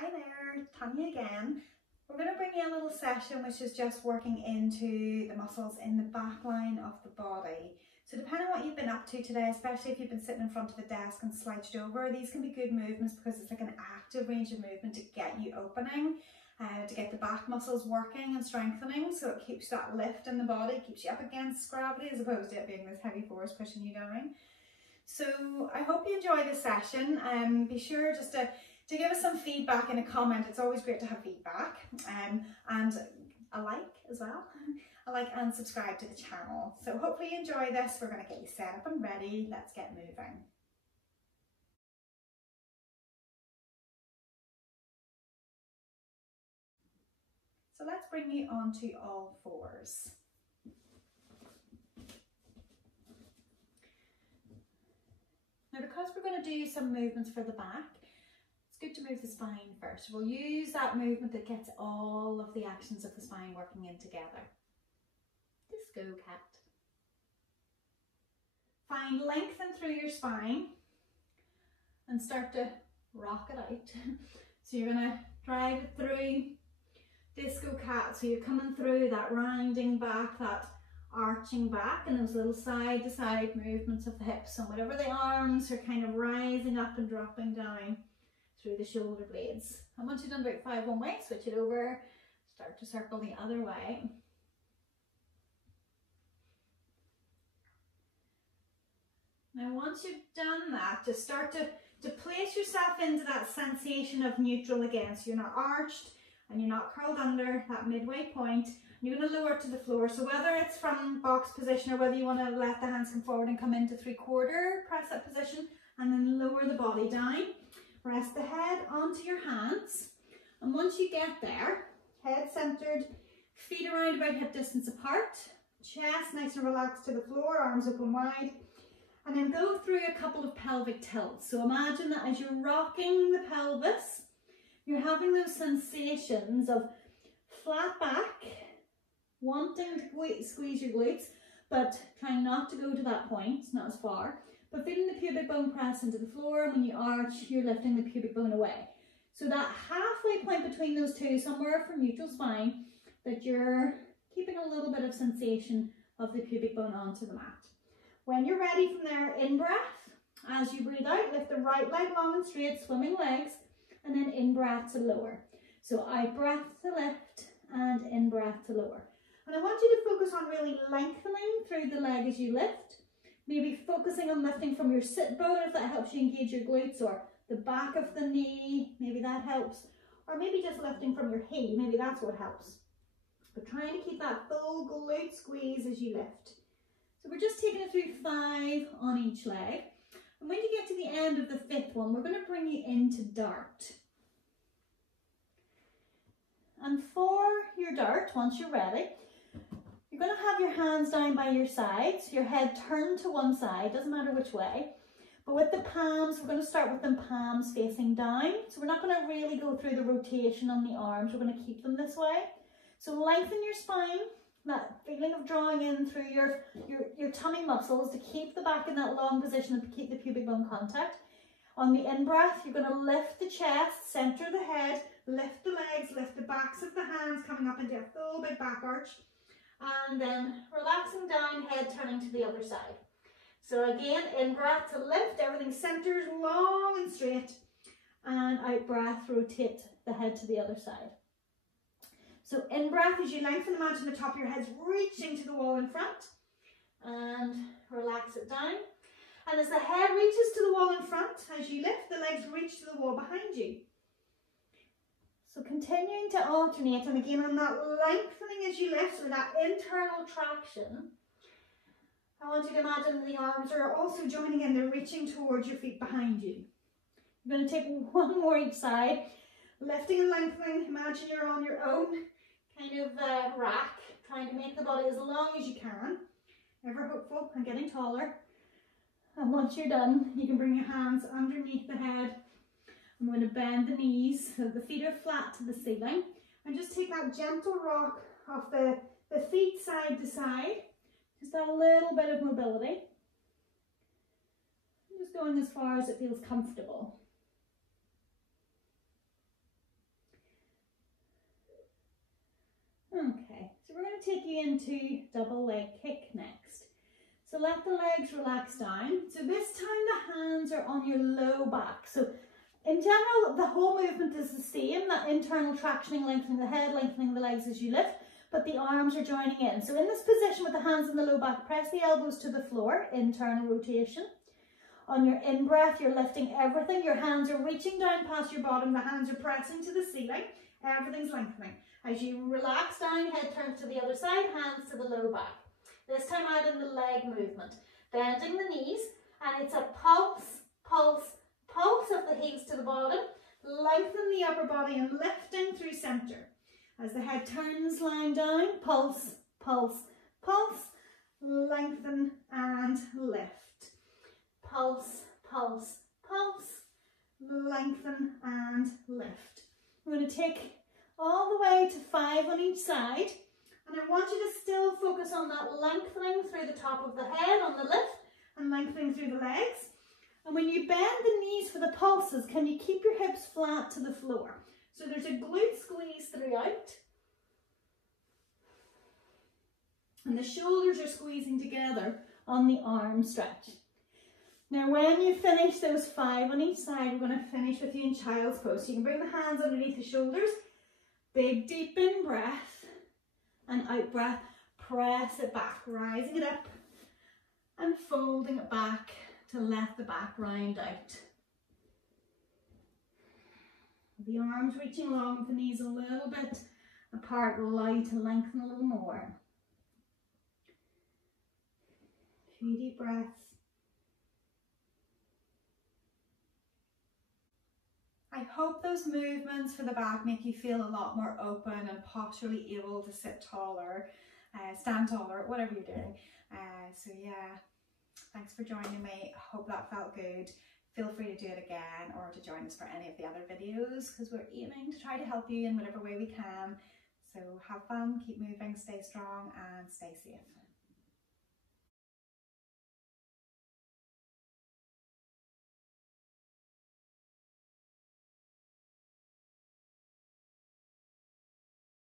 Hi there, Tanya again. We're going to bring you a little session which is just working into the muscles in the back line of the body. So depending on what you've been up to today, especially if you've been sitting in front of a desk and slouched over, these can be good movements because it's like an active range of movement to get you opening, to get the back muscles working and strengthening, so it keeps that lift in the body, keeps you up against gravity as opposed to it being this heavy force pushing you down. So I hope you enjoy this session. Be sure just to give us some feedback in a comment. It's always great to have feedback, and a like as well. A like and subscribe to the channel. So hopefully you enjoy this. We're going to get you set up and ready. Let's get moving. So let's bring you onto all fours. Now, because we're going to do some movements for the back, it's good to move the spine first. We'll use that movement that gets all of the actions of the spine working in together. Disco cat. Find lengthen through your spine and start to rock it out. So you're going to drive it through disco cat. So you're coming through that rounding back, that arching back, and those little side to side movements of the hips, and whatever the arms are kind of rising up and dropping down through the shoulder blades. And once you've done about 5 one way, switch it over, start to circle the other way. Now once you've done that, just start to place yourself into that sensation of neutral again. So you're not arched and you're not curled under, that midway point. You're going to lower it to the floor. So whether it's from box position or whether you want to let the hands come forward and come into 3/4 press up position, and then lower the body down. Rest the head onto your hands. And once you get there, head centered, feet around about hip distance apart, chest nice and relaxed to the floor, arms open wide. And then go through a couple of pelvic tilts. So imagine that as you're rocking the pelvis, you're having those sensations of flat back, wanting to squeeze your glutes, but trying not to go to that point, not as far, but feeling the pubic bone press into the floor, and when you arch, you're lifting the pubic bone away. So that halfway point between those two, somewhere from neutral spine, that you're keeping a little bit of sensation of the pubic bone onto the mat. When you're ready from there, in breath, as you breathe out, lift the right leg long and straight, swimming legs, and then in breath to lower. So out breath to lift and in breath to lower. And I want you to focus on really lengthening through the leg as you lift. Maybe focusing on lifting from your sit bone if that helps you engage your glutes, or the back of the knee, maybe that helps. Or maybe just lifting from your heel, maybe that's what helps. But trying to keep that full glute squeeze as you lift. So we're just taking it through 5 on each leg. And when you get to the end of the 5th one, we're going to bring you into dart. And for your dart, once you're ready, you're going to have your hands down by your sides, your head turned to one side, doesn't matter which way. But with the palms, we're going to start with them palms facing down. So we're not going to really go through the rotation on the arms, we're going to keep them this way. So lengthen your spine, that feeling of drawing in through your tummy muscles to keep the back in that long position and to keep the pubic bone contact. On the in-breath, you're going to lift the chest, center the head, lift the legs, lift the backs of the hands, coming up into a full big back arch. And then relaxing down, head turning to the other side. So again, in-breath to lift, everything centers long and straight. And out-breath, rotate the head to the other side. So in-breath, as you lengthen, imagine the top of your head's reaching to the wall in front. And relax it down. And as the head reaches to the wall in front, as you lift, the legs reach to the wall behind you. So continuing to alternate, and again on that lengthening as you lift, or that internal traction, I want you to imagine the arms are also joining in, they're reaching towards your feet behind you. You're going to take one more each side, lifting and lengthening. Imagine you're on your own kind of rack, trying to make the body as long as you can. Ever hopeful and getting taller. And once you're done, you can bring your hands underneath the head. I'm going to bend the knees so the feet are flat to the ceiling. And just take that gentle rock of the feet side to side. Just a little bit of mobility. I'm just going as far as it feels comfortable. we're going to take you into double leg kick next. So let the legs relax down. So this time the hands are on your low back. So in general, the whole movement is the same, that internal tractioning, lengthening the head, lengthening the legs as you lift, but the arms are joining in. So in this position with the hands on the low back, press the elbows to the floor, internal rotation. On your in-breath, you're lifting everything. Your hands are reaching down past your bottom. The hands are pressing to the ceiling. Everything's lengthening. As you relax down, head turns to the other side, hands to the low back. This time out in the leg movement. Bending the knees, and it's a pulse, pulse, pulse of the heels to the bottom. Lengthen the upper body and lifting through centre. As the head turns, lying down, pulse, pulse, pulse. Lengthen and lift. Pulse, pulse, pulse, lengthen and lift. We're going to take all the way to 5 on each side, and I want you to still focus on that lengthening through the top of the head on the lift and lengthening through the legs. And when you bend the knees for the pulses, can you keep your hips flat to the floor? So there's a glute squeeze throughout, and the shoulders are squeezing together on the arm stretch. Now when you finish those 5 on each side, we're going to finish with you in child's pose. So you can bring the hands underneath the shoulders, big deep in breath, and out breath, press it back, rising it up and folding it back to let the back round out. The arms reaching long with the knees a little bit apart will allow you to lengthen a little more. A few deep breaths. I hope those movements for the back make you feel a lot more open and posturally able to sit taller, stand taller, whatever you're doing. So yeah, thanks for joining me. I hope that felt good. Feel free to do it again or to join us for any of the other videos, because we're aiming to try to help you in whatever way we can. So have fun, keep moving, stay strong and stay safe.